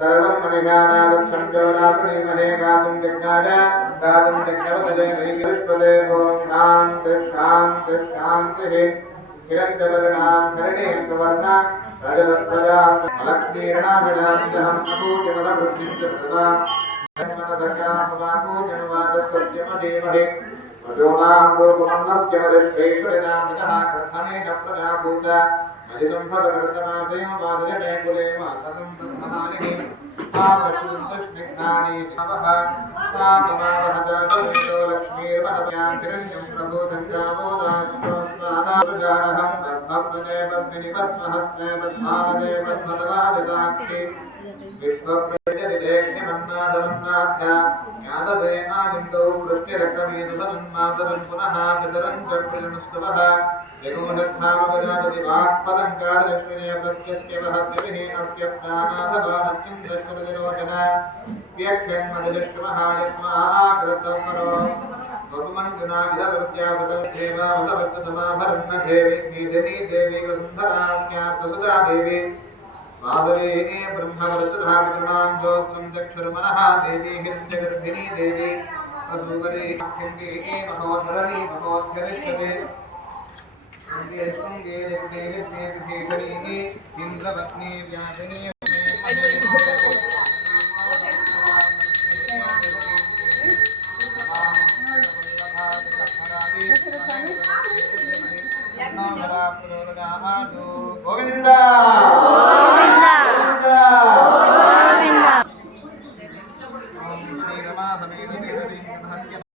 सर्वं मणिगानादक्षं जोरात्महे गातुं जज्ञाय गातुं जज्ञवदे नैपुष्पदे ॐ शान्ति शान्ति शान्तिः हिरण्यवर्णां हरिणे सुवर्णा रजतस्वजां लक्ष्मीर्णाभिलाषितहं अपूज्यमदबुद्धिं च सदा जन्मनदशामुदापूज्यमवादसत्यमदेमहे मजोनां गोकुलमस्य वरिष्ठैश्वर्यनामितः कथमेन प्रजाभूता मजिसंभवरतमादेवमादजने कुले मातरं ब्रह्मणानिः आपशुन्तस्निग्धानि तवः पापमावहतो लक्ष्मीर्वहव्यां हिरण्यं प्रबोधं जामोदाश्रो स्नादारुजारहं दर्भप्रदे पद्मिनि पद्महस्ते पद्मावदे पद्मतराजसाक्षि विश्वप्रजनिदेश्यमन्नादमन्नाद्या यादवे आदिन्दौ वृष्टिरक्रमेदुसन्मातरं पुनः पितरं च प्रजनस्तवः यगोनद्धामविराजति वाक्पदङ्कारलक्ष्मीने प्रत्यस्य वहद्यभिः अस्य प्राणाधवानत्यं दक्षुरजरोचन व्यक्षन्मदिष्टमहायस्माकृतमरो वपुमञ्जुना इदवर्त्यासतदेवावतवर्ततमाभरन्नदेवी मेदिनी देवी वसुन्धरास्यात्वसुधा देवी माधवी ब्रह्मवृतधापितॄणां जोत्रं चक्षुर्मनः देवी हिरण्यगर्भिणी देवी वसुवरी शृङ्गे महोद्धरणी महोद्धरिष्ठते शृङ्गे शृङ्गे जगदे विद्ये विशेषणी इन्द्रपत्नी व्यापिनी गोविंदा